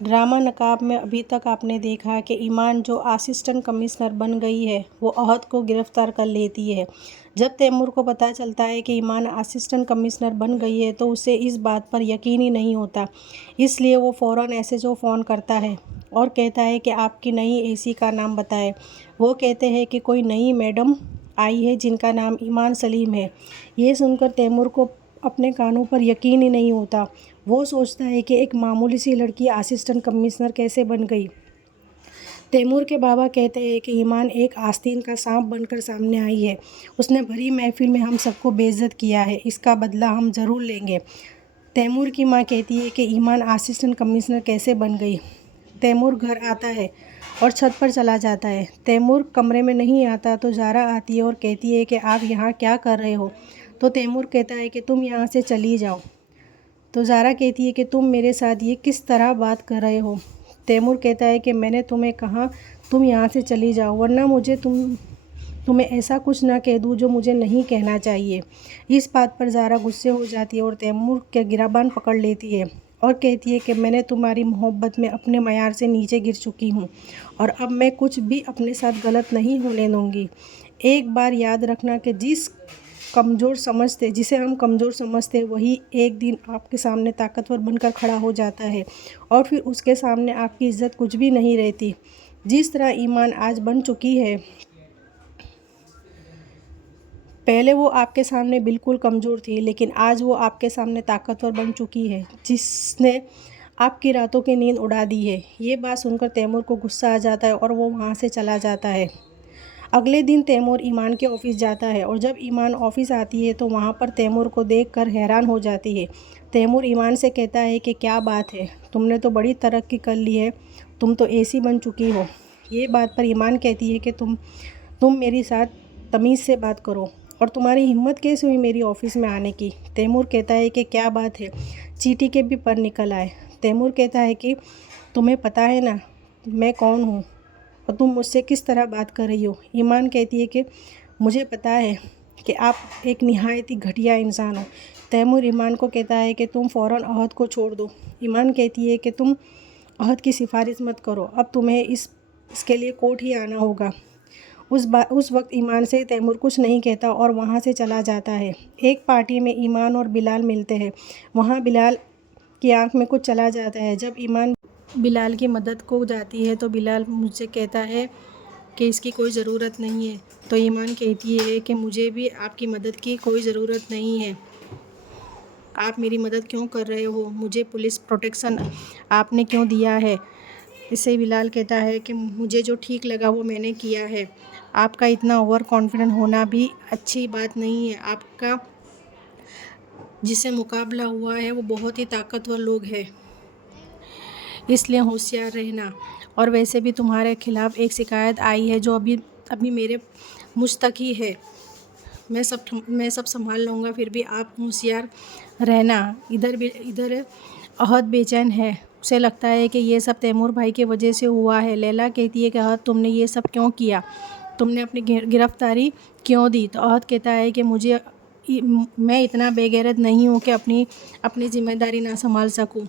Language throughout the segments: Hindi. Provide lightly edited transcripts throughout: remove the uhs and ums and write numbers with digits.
ड्रामा नकाब में अभी तक आपने देखा कि ईमान जो असिस्टेंट कमिश्नर बन गई है वो अहद को गिरफ्तार कर लेती है। जब तैमूर को पता चलता है कि ईमान असिस्टेंट कमिश्नर बन गई है तो उसे इस बात पर यकीन ही नहीं होता, इसलिए वो फ़ौरन एसएचओ फ़ोन करता है और कहता है कि आपकी नई एसी का नाम बताएं। वो कहते हैं कि कोई नई मैडम आई है जिनका नाम ईमान सलीम है। ये सुनकर तैमूर को अपने कानों पर यकीन ही नहीं होता। वो सोचता है कि एक मामूली सी लड़की असिस्टेंट कमिश्नर कैसे बन गई। तैमूर के बाबा कहते हैं कि ईमान एक आस्तीन का सांप बनकर सामने आई है। उसने भरी महफिल में हम सबको बेइज्जत किया है, इसका बदला हम ज़रूर लेंगे। तैमूर की माँ कहती है कि ईमान असिस्टेंट कमिश्नर कैसे बन गई। तैमूर घर आता है और छत पर चला जाता है। तैमूर कमरे में नहीं आता तो ज़ारा आती है और कहती है कि आप यहाँ क्या कर रहे हो। तो तैमूर कहता है कि तुम यहाँ से चली जाओ। तो ज़ारा कहती है कि तुम मेरे साथ ये किस तरह बात कर रहे हो। तैमूर कहता है कि मैंने तुम्हें कहा तुम यहाँ से चली जाओ, वरना मुझे तुम्हें ऐसा कुछ ना कह दूँ जो मुझे नहीं कहना चाहिए। इस बात पर ज़ारा गुस्से हो जाती है और तैमूर के गिराबान पकड़ लेती है और कहती है कि मैंने तुम्हारी मोहब्बत में अपने मयार से नीचे गिर चुकी हूँ और अब मैं कुछ भी अपने साथ गलत नहीं होने दूँगी। एक बार याद रखना कि जिसे हम कमज़ोर समझते वही एक दिन आपके सामने ताकतवर बनकर खड़ा हो जाता है और फिर उसके सामने आपकी इज्जत कुछ भी नहीं रहती। जिस तरह ईमान आज बन चुकी है, पहले वो आपके सामने बिल्कुल कमज़ोर थी, लेकिन आज वो आपके सामने ताकतवर बन चुकी है, जिसने आपकी रातों की नींद उड़ा दी है। ये बात सुनकर तैमूर को गुस्सा आ जाता है और वो वहाँ से चला जाता है। अगले दिन तैमूर ईमान के ऑफिस जाता है और जब ईमान ऑफिस आती है तो वहाँ पर तैमूर को देखकर हैरान हो जाती है। तैमूर ईमान से कहता है कि क्या बात है, तुमने तो बड़ी तरक्की कर ली है, तुम तो एसी बन चुकी हो। ये बात पर ईमान कहती है कि तुम मेरे साथ तमीज़ से बात करो और तुम्हारी हिम्मत कैसे हुई मेरी ऑफिस में आने की। तैमूर कहता है कि क्या बात है, चींटी के भी पर निकल आए। तैमूर कहता है कि तुम्हें पता है ना मैं कौन हूँ और तुम मुझसे किस तरह बात कर रही हो। ईमान कहती है कि मुझे पता है कि आप एक निहायत ही घटिया इंसान हो। तैमूर ईमान को कहता है कि तुम फ़ौरन अहद को छोड़ दो। ईमान कहती है कि तुम अहद की सिफारिश मत करो, अब तुम्हें इसके लिए कोर्ट ही आना होगा। उस वक्त ईमान से तैमूर कुछ नहीं कहता और वहाँ से चला जाता है। एक पार्टी में ईमान और बिलाल मिलते हैं। वहाँ बिलाल की आंख में कुछ चला जाता है। जब ईमान बिलाल की मदद को जाती है तो बिलाल मुझसे कहता है कि इसकी कोई ज़रूरत नहीं है। तो ईमान कहती है कि मुझे भी आपकी मदद की कोई ज़रूरत नहीं है, आप मेरी मदद क्यों कर रहे हो, मुझे पुलिस प्रोटेक्शन आपने क्यों दिया है। इससे बिलाल कहता है कि मुझे जो ठीक लगा वो मैंने किया है, आपका इतना ओवर कॉन्फिडेंट होना भी अच्छी बात नहीं है। आपका जिससे मुकाबला हुआ है वो बहुत ही ताकतवर लोग हैं, इसलिए होशियार रहना। और वैसे भी तुम्हारे खिलाफ़ एक शिकायत आई है जो अभी मेरे मुझ तक ही है। मैं सब संभाल लूँगा, फिर भी आप होशियार रहना। इधर अहद बेचैन है, उसे लगता है कि ये सब तैमूर भाई की वजह से हुआ है। लैला कहती है कि अहद तुमने ये सब क्यों किया, तुमने अपनी गिरफ्तारी क्यों दी। तो अहद कहता है कि मैं इतना बेगैरत नहीं हूँ कि अपनी ज़िम्मेदारी ना संभाल सकूँ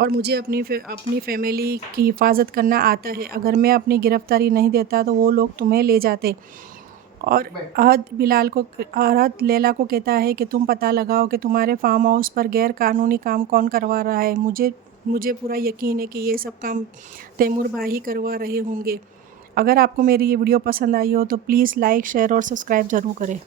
और मुझे अपनी फैमिली की हिफाजत करना आता है। अगर मैं अपनी गिरफ्तारी नहीं देता तो वो लोग तुम्हें ले जाते। और अहद लैला को कहता है कि तुम पता लगाओ कि तुम्हारे फार्म हाउस पर गैर कानूनी काम कौन करवा रहा है। मुझे पूरा यकीन है कि ये सब काम तैमूर भाई ही करवा रहे होंगे। अगर आपको मेरी ये वीडियो पसंद आई हो तो प्लीज़ लाइक, शेयर और सब्सक्राइब ज़रूर करें।